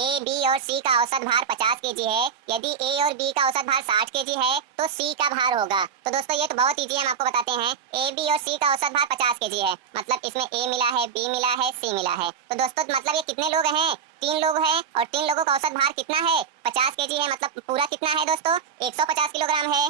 ए, B और सी का औसत भार 50 केजी है। यदि ए और बी का औसत भार 60 केजी है तो सी का भार होगा। तो दोस्तों ये तो बहुत इजी है, हम आपको बताते हैं। ए, बी और सी का औसत भार 50 केजी है, मतलब इसमें ए मिला है, बी मिला है, सी मिला है। तो दोस्तों मतलब ये कितने लोग हैं? 3 लोग हैं, और 3 लोगों का औसत भार कितना है? 50 केजी है, मतलब पूरा कितना है दोस्तों? 150 किलोग्राम है।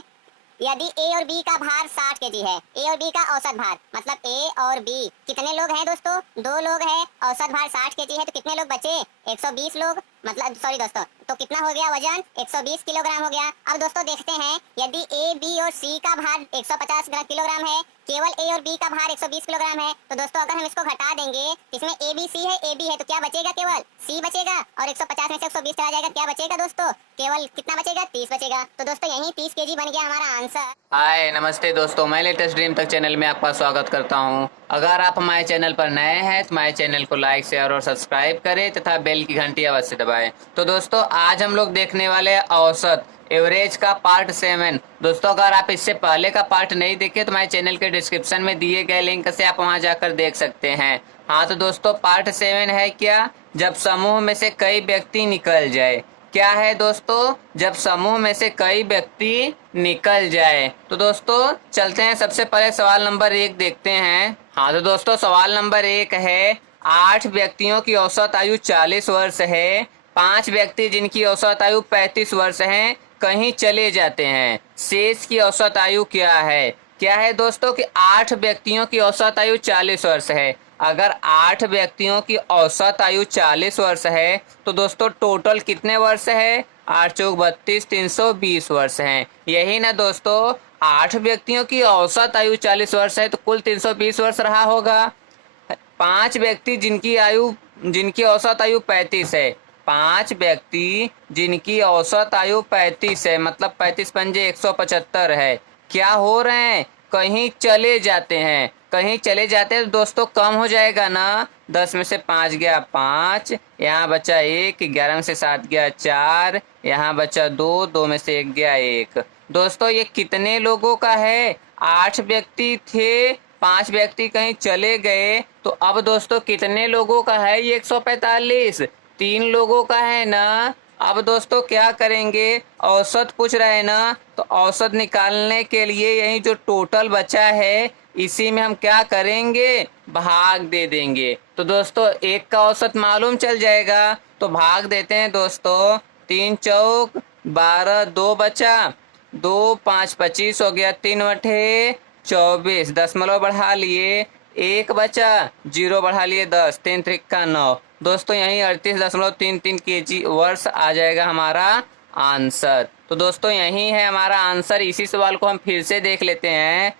यदि ए और बी का भार 60 केजी है, ए और बी का औसत भार, मतलब ए और बी कितने लोग हैं दोस्तों? 2 लोग हैं। औसत भार 60 केजी है तो कितने लोग बचे? 120 लोग, मतलब सॉरी दोस्तों, तो कितना हो गया वजन? 120 किलोग्राम हो गया। अब दोस्तों देखते हैं, यदि ए, बी और सी का भार 150 किलोग्राम है, केवल ए और बी का भार 120 किलोग्राम है, तो दोस्तों अगर हम इसको घटा देंगे, इसमें ए बी सी है, ए बी है, तो क्या बचेगा? केवल सी बचेगा, और 150 में से 120 चला जाएगा, क्या बचेगा दोस्तों? केवल कितना बचेगा? 30 बचेगा। तो दोस्तों यही 30 केजी बन गया हमारा आंसर। हाय नमस्ते दोस्तों, मैं लेटेस्ट ड्रीम तक चैनल में आपका स्वागत करता हूं। अगर आप हमारे चैनल पर नए हैं तो हमारे चैनल को लाइक शेयर और सब्सक्राइब करें तथा बेल की घंटी अवश्य दबाएं। तो दोस्तों आज हम लोग देखने वाले औसत एवरेज का पार्ट 7। दोस्तों अगर आप इससे पहले का पार्ट नहीं देखे तो हमारे चैनल के डिस्क्रिप्शन में दिए गए लिंक से आप वहां जाकर देख सकते हैं। हाँ तो दोस्तों पार्ट 7 है क्या? जब समूह में से कई व्यक्ति निकल जाए। क्या है दोस्तों? जब समूह में से कई व्यक्ति निकल जाए। तो दोस्तों चलते हैं, सबसे पहले सवाल नंबर 1 देखते हैं। हाँ तो दोस्तों सवाल नंबर 1 है, 8 व्यक्तियों की औसत आयु 40 वर्ष है। 5 व्यक्ति जिनकी औसत आयु 35 वर्ष है कहीं चले जाते हैं, शेष की औसत आयु क्या है? क्या है दोस्तों कि 8 व्यक्तियों की औसत आयु 40 वर्ष है। अगर 8 व्यक्तियों की औसत आयु 40 वर्ष है तो दोस्तों टोटल कितने वर्ष है? 8 चौक 32, 320 वर्ष हैं। यही ना दोस्तों, 8 व्यक्तियों की औसत आयु 40 वर्ष है तो कुल 320 वर्ष रहा होगा। 5 व्यक्ति जिनकी औसत आयु 35 है, 5 व्यक्ति जिनकी औसत आयु 35 है, मतलब 35 पंजे 175 है, क्या हो रहे हैं? कहीं चले जाते हैं। कहीं चले जाते हैं तो दोस्तों कम हो जाएगा ना। 10 में से 5 गया 5, यहाँ बचा 1, 11 में से 7 गया 4, यहाँ बचा 2, 2 में से 1 गया 1। दोस्तों ये कितने लोगों का है? 8 व्यक्ति थे, 5 व्यक्ति कहीं चले गए, तो अब दोस्तों कितने लोगों का है? ये 145, 3 लोगों का है ना। अब दोस्तों क्या करेंगे? औसत पूछ रहे हैं ना, तो औसत निकालने के लिए यही जो टोटल बचा है इसी में हम क्या करेंगे? भाग दे देंगे। तो दोस्तों 1 का औसत मालूम चल जाएगा, तो भाग देते हैं दोस्तों। 3 चौक 12, 2 बचा, 2 5 25 हो गया, 3 बटे 24, दशमलव बढ़ा लिए, 1 बचा, 0 बढ़ा लिए 10, 3 त्रिका 9। दोस्तों यही 38.33 केजी वर्ष आ जाएगा हमारा आंसर। तो दोस्तों यही है हमारा आंसर। इसी सवाल को हम फिर से देख लेते हैं।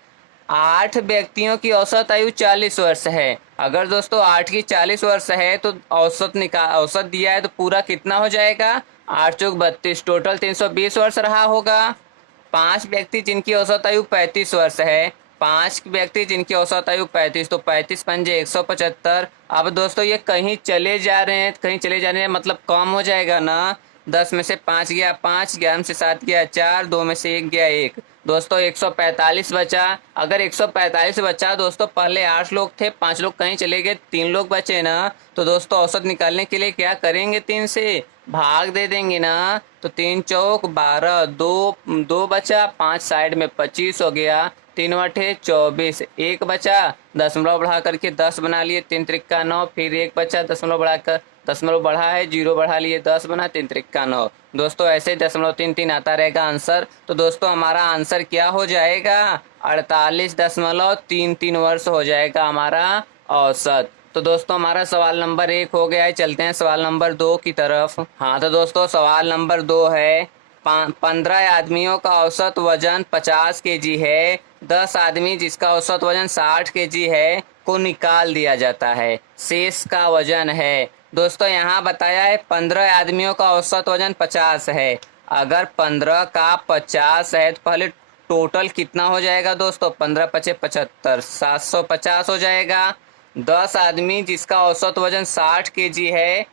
8 व्यक्तियों की औसत आयु 40 वर्ष है। अगर दोस्तों 8 की 40 वर्ष है तो औसत दिया है तो पूरा कितना हो जाएगा? 8 चौक 32, टोटल 320 वर्ष रहा होगा। 5 व्यक्ति जिनकी औसत आयु 35 वर्ष है, 5 व्यक्ति जिनकी औसत आयु 35, तो 35 पंजे 175। अब दोस्तों ये कहीं चले जा रहे हैं, कहीं चले जा रहे हैं मतलब कम हो जाएगा ना। 10 में से 5 गया 5, 11 में से 7 गया 4, 2 में से 1 गया 1। दोस्तों 145 बचा। अगर 145 बचा दोस्तों, पहले 8 लोग थे, 5 लोग कहीं चले गए, 3 लोग बचे ना। तो दोस्तों औसत निकालने के लिए क्या करेंगे? 3 से भाग दे देंगे ना। तो 3 चौक 12, 2 बचा, 5 साइड में 25 हो गया, 3 बटे 24, 1 बचा, दशमलव बढ़ा करके 10 बना लिए, 3 त्रिका 9, फिर 1 बचा, दशमलव बढ़ा है, 0 बढ़ा लिए, 10 बना, 3 त्रिका 9। दोस्तों ऐसे 0.33 आता रहेगा आंसर। तो दोस्तों हमारा आंसर क्या हो जाएगा? 48.33 वर्ष हो जाएगा हमारा औसत। तो दोस्तों हमारा सवाल नंबर 1 हो गया है। चलते हैं सवाल नंबर 2 की तरफ। हाँ तो दोस्तों सवाल नंबर 2 है, 15 आदमियों का औसत वजन 50 केजी है। 10 आदमी जिसका औसत वजन 60 केजी है को निकाल दिया जाता है, शेष का वजन है। दोस्तों यहाँ बताया है 15 आदमियों का औसत वजन 50 है। अगर 15 का 50 है तो पहले टोटल कितना हो जाएगा दोस्तों? 15 पचे 75, 750 हो जाएगा। 10 आदमी जिसका औसत वजन 60 केजी है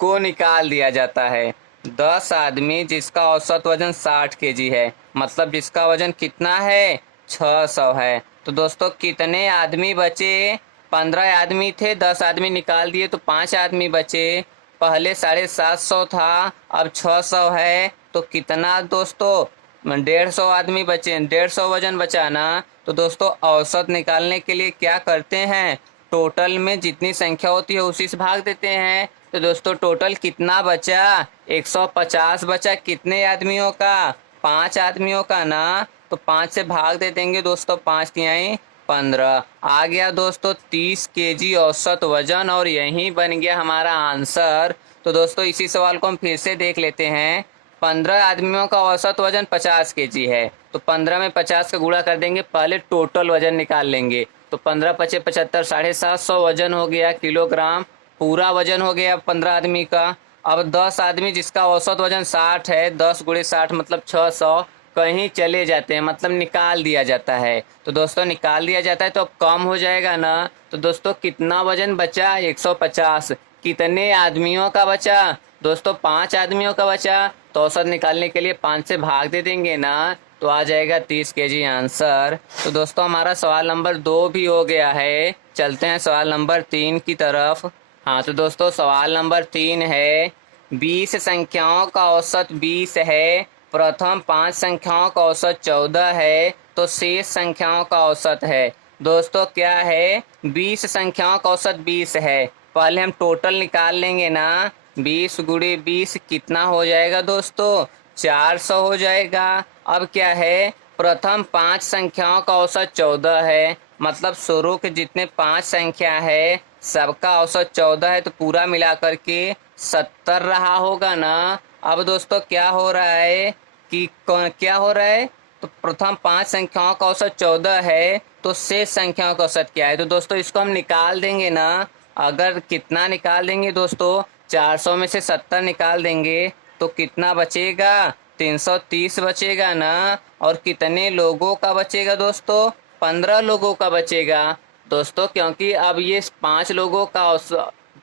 को निकाल दिया जाता है। 10 आदमी जिसका औसत वजन 60 केजी है, मतलब जिसका वजन कितना है? 600 है। तो दोस्तों कितने आदमी बचे? 15 आदमी थे, 10 आदमी निकाल दिए तो 5 आदमी बचे। पहले 750 था, अब 600 है, तो कितना दोस्तों 150 आदमी बचे, 150 वजन बचा ना। तो दोस्तों औसत निकालने के लिए क्या करते हैं, टोटल में जितनी संख्या होती है उसी से भाग देते हैं। तो दोस्तों टोटल कितना बचा, 150 बचा, कितने आदमियों का, 5 आदमियों का ना। तो 5 से भाग दे देंगे दोस्तों, 5 तिहाई 15 आ गया दोस्तों 30 केजी औसत वजन, और यही बन गया हमारा आंसर। तो दोस्तों इसी सवाल को हम फिर से देख लेते हैं। 15 आदमियों का औसत वजन 50 केजी है, तो 15 में 50 का गुणा कर देंगे, पहले टोटल वजन निकाल लेंगे। तो 15 पचे 75, 750 वजन हो गया किलोग्राम, पूरा वजन हो गया 15 आदमी का। अब 10 आदमी जिसका औसत वजन 60 है, 10 गुणे 60 मतलब 600, कहीं चले जाते हैं, मतलब निकाल दिया जाता है। तो दोस्तों निकाल दिया जाता है तो अब कम हो जाएगा ना। तो दोस्तों कितना वजन बचा, 150। कितने आदमियों का बचा दोस्तों, 5 आदमियों का बचा। तो औसत निकालने के लिए 5 से भाग दे देंगे ना, तो आ जाएगा 30 केजी आंसर। तो दोस्तों हमारा सवाल नंबर 2 भी हो गया है। चलते हैं सवाल नंबर 3 की तरफ। हाँ तो दोस्तों सवाल नंबर 3 है, 20 संख्याओं का औसत 20 है, प्रथम 5 संख्याओं का औसत 14 है, तो शेष संख्याओं का औसत है। दोस्तों क्या है, 20 संख्याओं का औसत 20 है, पहले हम टोटल निकाल लेंगे ना। 20 गुणे 20 कितना हो जाएगा दोस्तों, 400 हो जाएगा। अब क्या है, प्रथम 5 संख्याओं का औसत 14 है, मतलब शुरू के जितने 5 संख्या है सबका औसत 14 है, तो पूरा मिलाकर के 70 रहा होगा ना। अब दोस्तों क्या हो रहा है कि क्या हो रहा है, तो प्रथम 5 संख्याओं का औसत 14 है, तो शेष संख्याओं का औसत क्या है। तो दोस्तों इसको हम निकाल देंगे ना। अगर कितना निकाल देंगे दोस्तों, 400 में से 70 निकाल देंगे तो कितना बचेगा, 330 बचेगा ना। और कितने लोगों का बचेगा दोस्तों, 15 लोगों का बचेगा दोस्तों, क्योंकि अब ये 5 लोगों का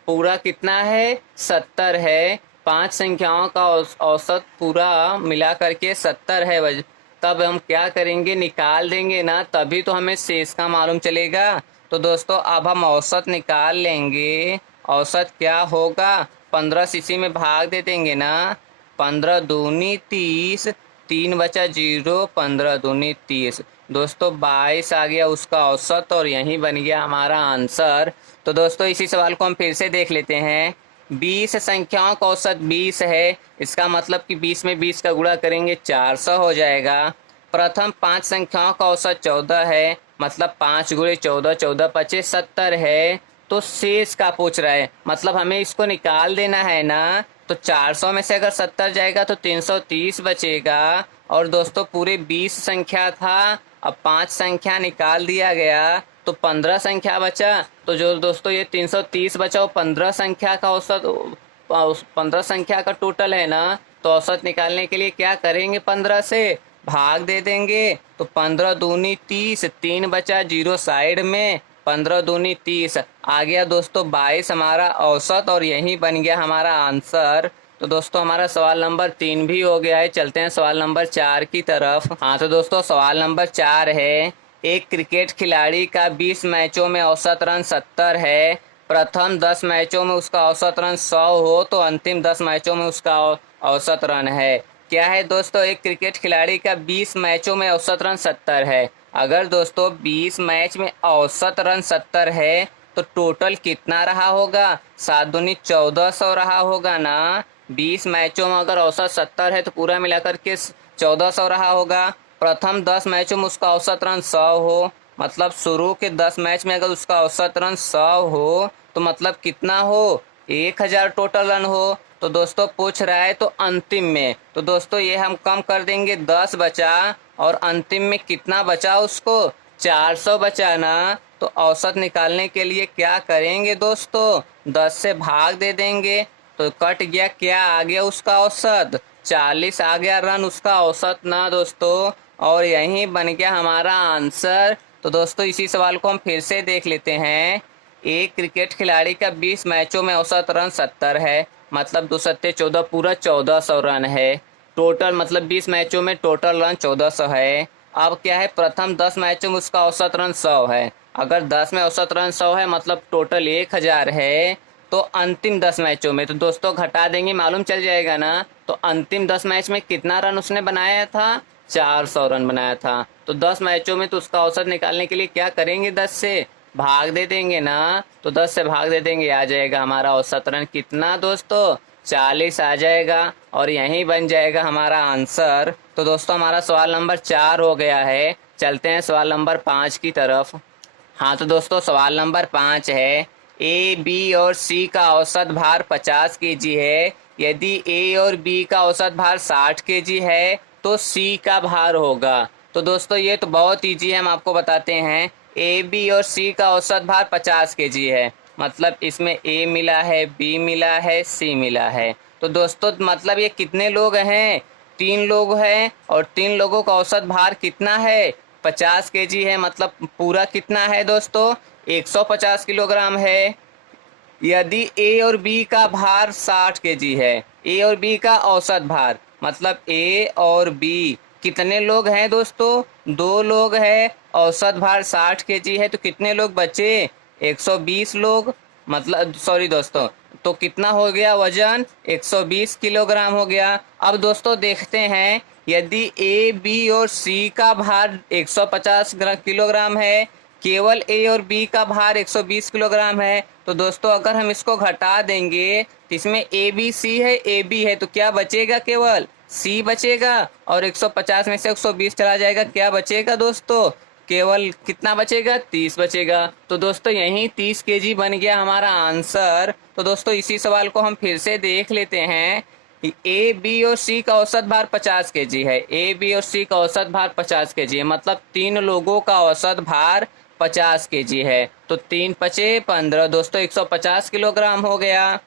पूरा कितना है, 70 है। 5 संख्याओं का औसत पूरा मिला करके 70 है। तब हम क्या करेंगे, निकाल देंगे ना, तभी तो हमें शेष का मालूम चलेगा। तो दोस्तों अब हम औसत निकाल लेंगे। औसत क्या होगा, 15 से इसी में भाग दे देंगे ना। 15 दूनी 30, 3 बचा 0, 15 दूनी 30 दोस्तों 22 आ गया उसका औसत, और यही बन गया हमारा आंसर। तो दोस्तों इसी सवाल को हम फिर से देख लेते हैं। 20 संख्याओं का औसत 20 है, इसका मतलब कि 20 में 20 का गुणा करेंगे 400 हो जाएगा। प्रथम 5 संख्याओं का औसत 14 है, मतलब 5 गुणे 14, 14 पचे 70 है। तो शेष का पूछ रहा है, मतलब हमें इसको निकाल देना है ना। तो 400 में से अगर 70 जाएगा तो 330 बचेगा। और दोस्तों पूरे 20 संख्या था, अब 5 संख्या निकाल दिया गया तो 15 संख्या बचा। तो जो दोस्तों ये 330 बचा वो 15 संख्या का औसत, 15 संख्या का टोटल है ना। तो औसत निकालने के लिए क्या करेंगे, 15 से भाग दे देंगे। तो 15 दूनी 30, 3 बचा 0 साइड में, 15 दूनी 30 आ गया दोस्तों 22 हमारा औसत, और यही बन गया हमारा आंसर। तो दोस्तों हमारा सवाल नंबर 3 भी हो गया है। चलते हैं सवाल नंबर 4 की तरफ। हाँ तो दोस्तों सवाल नंबर 4 है, एक क्रिकेट खिलाड़ी का 20 मैचों में औसत रन 70 है, प्रथम 10 मैचों में उसका औसत रन 100 हो, तो अंतिम 10 मैचों में उसका औसत रन है। क्या है दोस्तों, एक क्रिकेट खिलाड़ी का 20 मैचों में औसत रन 70 है। अगर दोस्तों 20 मैच में औसत रन 70 है तो टोटल कितना रहा होगा, 7 दूनी 1400 रहा होगा ना। 20 मैचों में अगर औसत 70 है तो पूरा मिलाकर के 1400 रहा होगा। प्रथम 10 मैचों में उसका औसत रन 100 हो, मतलब शुरू के 10 मैच में अगर उसका औसत रन 100 हो तो मतलब कितना हो, 1000 टोटल रन हो। तो दोस्तों पूछ रहा है तो अंतिम में, तो दोस्तों ये हम कम कर देंगे, 10 बचा, और अंतिम में कितना बचा उसको, 400 बचा ना। तो औसत निकालने के लिए क्या करेंगे दोस्तों, 10 से भाग दे देंगे, तो कट गया, क्या आ गया उसका औसत, 40 आ गया रन उसका औसत ना दोस्तों, और यही बन गया हमारा आंसर। तो दोस्तों इसी सवाल को हम फिर से देख लेते हैं। एक क्रिकेट खिलाड़ी का 20 मैचों में औसत रन 70 है, मतलब 2 सत्ते 14, पूरा 1400 रन है टोटल, मतलब 20 मैचों में टोटल रन 1400 है। अब क्या है, प्रथम 10 मैचों में उसका औसत रन 100 है। अगर 10 में औसत रन 100 है मतलब टोटल 1000 है। तो अंतिम 10 मैचों में, तो दोस्तों घटा देंगे मालूम चल जाएगा ना। तो अंतिम 10 मैच में कितना रन उसने बनाया था, 400 रन बनाया था। तो 10 मैचों में तो उसका औसत निकालने के लिए क्या करेंगे, 10 से भाग दे देंगे ना। तो 10 से भाग दे देंगे, आ जाएगा हमारा औसत रन कितना दोस्तों, 40 आ जाएगा और यही बन जाएगा हमारा आंसर। तो दोस्तों हमारा सवाल नंबर 4 हो गया है। चलते हैं सवाल नंबर 5 की तरफ। हाँ तो दोस्तों सवाल नंबर 5 है, ए बी और सी का औसत भार 50 केजी है। यदि ए और बी का औसत भार 60 केजी है तो सी का भार होगा। तो दोस्तों ये तो बहुत ईजी है, हम आपको बताते हैं। ए बी और सी का औसत भार 50 केजी है, मतलब इसमें ए मिला है, बी मिला है, सी मिला है। तो दोस्तों मतलब ये कितने लोग हैं, 3 लोग हैं और 3 लोगों का औसत भार कितना है, 50 केजी है। मतलब पूरा कितना है दोस्तों, 150 किलोग्राम है। यदि ए और बी का भार 60 केजी है, ए और बी का औसत भार, मतलब ए और बी कितने लोग हैं दोस्तों, 2 लोग हैं, औसत भार 60 केजी है। तो कितने लोग बचे, 120 लोग। मतलब सॉरी दोस्तों, तो कितना हो गया वजन, 120 किलोग्राम हो गया। अब दोस्तों देखते हैं, यदि ए बी और सी का भार 150 किलोग्राम है, केवल ए और बी का भार 120 किलोग्राम है। तो दोस्तों अगर हम इसको घटा देंगे तो इसमें ए बी सी है, ए बी है, तो क्या बचेगा, केवल सी बचेगा और 150 में से 120 चला जाएगा, क्या बचेगा दोस्तों, केवल कितना बचेगा, 30 बचेगा। तो दोस्तों यही 30 केजी बन गया हमारा आंसर। तो दोस्तों इसी सवाल को हम फिर से देख लेते हैं। ए बी और सी का औसत भार 50 केजी है, ए बी और सी का औसत भार 50 केजी है, मतलब 3 लोगों का औसत भार 50 केजी है। तो 3 पचे 15, दोस्तों 150 किलोग्राम हो गया।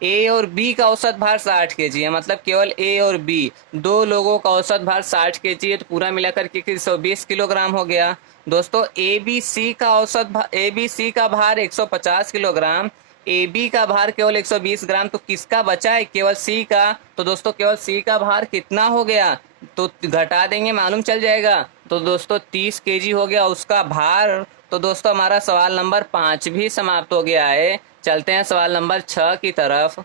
ए और बी का औसत भार 60 केजी है, मतलब केवल ए और बी 2 लोगों का औसत भार 60 केजी है। तो पूरा मिलाकर के 120 किलोग्राम हो गया। दोस्तों ए बी सी का ए बी सी का भार 150 किलोग्राम, ए बी का भार केवल 120 ग्राम। तो किसका बचा है, केवल सी का। तो दोस्तों केवल सी का भार कितना हो गया, तो घटा देंगे मालूम चल जाएगा। तो दोस्तों 30 केजी हो गया उसका भार। तो दोस्तों हमारा सवाल नंबर 5 भी समाप्त हो गया है। चलते हैं सवाल नंबर 6 की तरफ।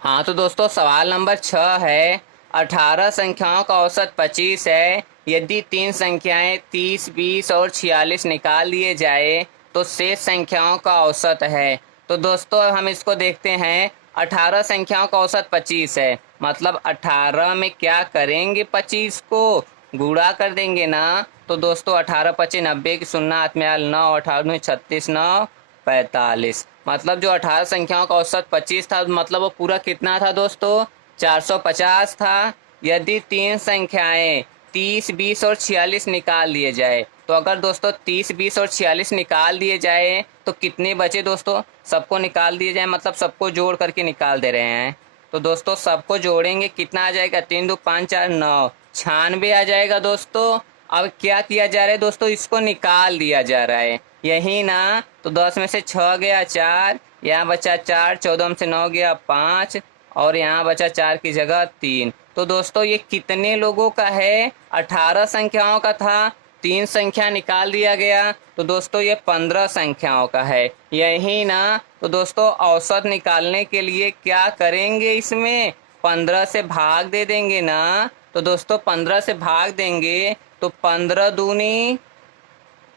हाँ तो दोस्तों सवाल नंबर 6 है, 18 संख्याओं का औसत 25 है। यदि 3 संख्याएं 30, 20 और 46 निकाल दिए जाए तो शेष संख्याओं का औसत है। तो दोस्तों हम इसको देखते हैं, 18 संख्याओं का औसत 25 है, मतलब 18 में क्या करेंगे, 25 को गुणा कर देंगे ना। तो दोस्तों 18 पचे 90 की सुनना हाथ में आल 9, 18 36, 9 45। मतलब जो 18 संख्याओं का औसत 25 था, मतलब वो पूरा कितना था दोस्तों, 450 था। यदि 3 संख्याएं 30, 20 और 46 निकाल दिए जाए, तो अगर दोस्तों 30, 20 और 46 निकाल दिए जाए तो कितने बचे दोस्तों, सबको निकाल दिए जाए, मतलब सबको जोड़ करके निकाल दे रहे हैं। तो दोस्तों सबको जोड़ेंगे कितना आ जाएगा, 3 2 5 4 9, 96 आ जाएगा दोस्तों। अब क्या किया जा रहा है दोस्तों, इसको निकाल दिया जा रहा है, यही ना। तो 10 में से 6 गया 4, यहाँ बचा 4, 14 में से 9 गया 5 और यहाँ बचा 4 की जगह 3। तो दोस्तों ये कितने लोगों का है, 18 संख्याओं का था, 3 संख्या निकाल दिया गया। तो दोस्तों ये 15 संख्याओं का है, यही ना। तो दोस्तों औसत निकालने के लिए क्या करेंगे, इसमें 15 से भाग दे देंगे ना। तो दोस्तों 15 से भाग देंगे तो 15 दूनी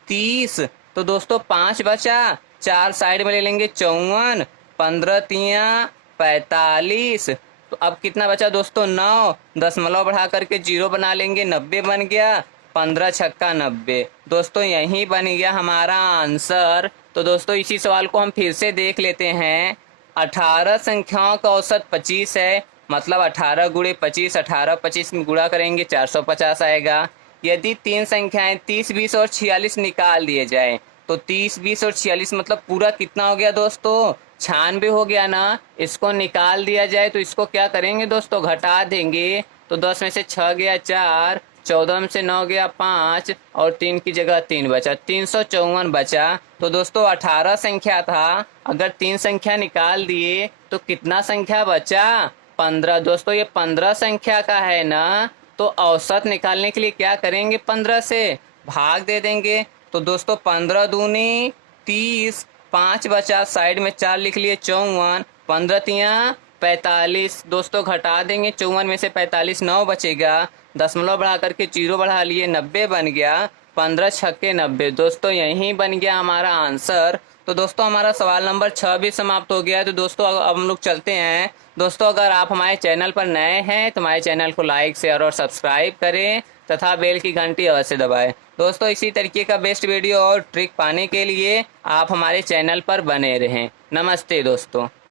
30। तो दोस्तों 5 बचा, 4 साइड में ले लेंगे 54, 15 तिया 45। तो अब कितना बचा दोस्तों, 9, दशमलव बढ़ा करके 0 बना लेंगे, 90 बन गया, 15 छक्का 90। दोस्तों यही बन गया हमारा आंसर। तो दोस्तों इसी सवाल को हम फिर से देख लेते हैं। 18 संख्याओं का औसत 25 है, मतलब 18 गुणे 25, 18 25 में गुणा करेंगे 450 आएगा। यदि 3 संख्याएं 30, 20 और 46 निकाल दिए जाए तो 30, 20 और 46 मतलब पूरा कितना हो गया दोस्तों, 96 हो गया ना। इसको निकाल दिया जाए तो इसको क्या करेंगे दोस्तों, घटा देंगे। तो 10 में से 6 गया 4, 14 में से 9 गया 5 और 3 की जगह 3 बचा, 354 बचा। तो दोस्तों 18 संख्या था, अगर 3 संख्या निकाल दिए तो कितना संख्या बचा, 15। दोस्तों ये 15 संख्या का है ना। तो औसत निकालने के लिए क्या करेंगे, 15 से भाग दे देंगे। तो दोस्तों 15 दूनी 30, 5 बचा, साइड में 4 लिख लिए 54 15 तियाँ 45। दोस्तों घटा देंगे 54 में से 45 9 बचेगा, दशमलव बढ़ा करके 0 बढ़ा लिए 90 बन गया। 15 छक्के 90। दोस्तों यही बन गया हमारा आंसर। तो दोस्तों हमारा सवाल नंबर 6 भी समाप्त हो गया है। तो दोस्तों अब हम लोग चलते हैं। दोस्तों अगर आप हमारे चैनल पर नए हैं तो हमारे चैनल को लाइक शेयर और सब्सक्राइब करें तथा बेल की घंटी अवश्य दबाएं। दोस्तों इसी तरीके का बेस्ट वीडियो और ट्रिक पाने के लिए आप हमारे चैनल पर बने रहें। नमस्ते दोस्तों।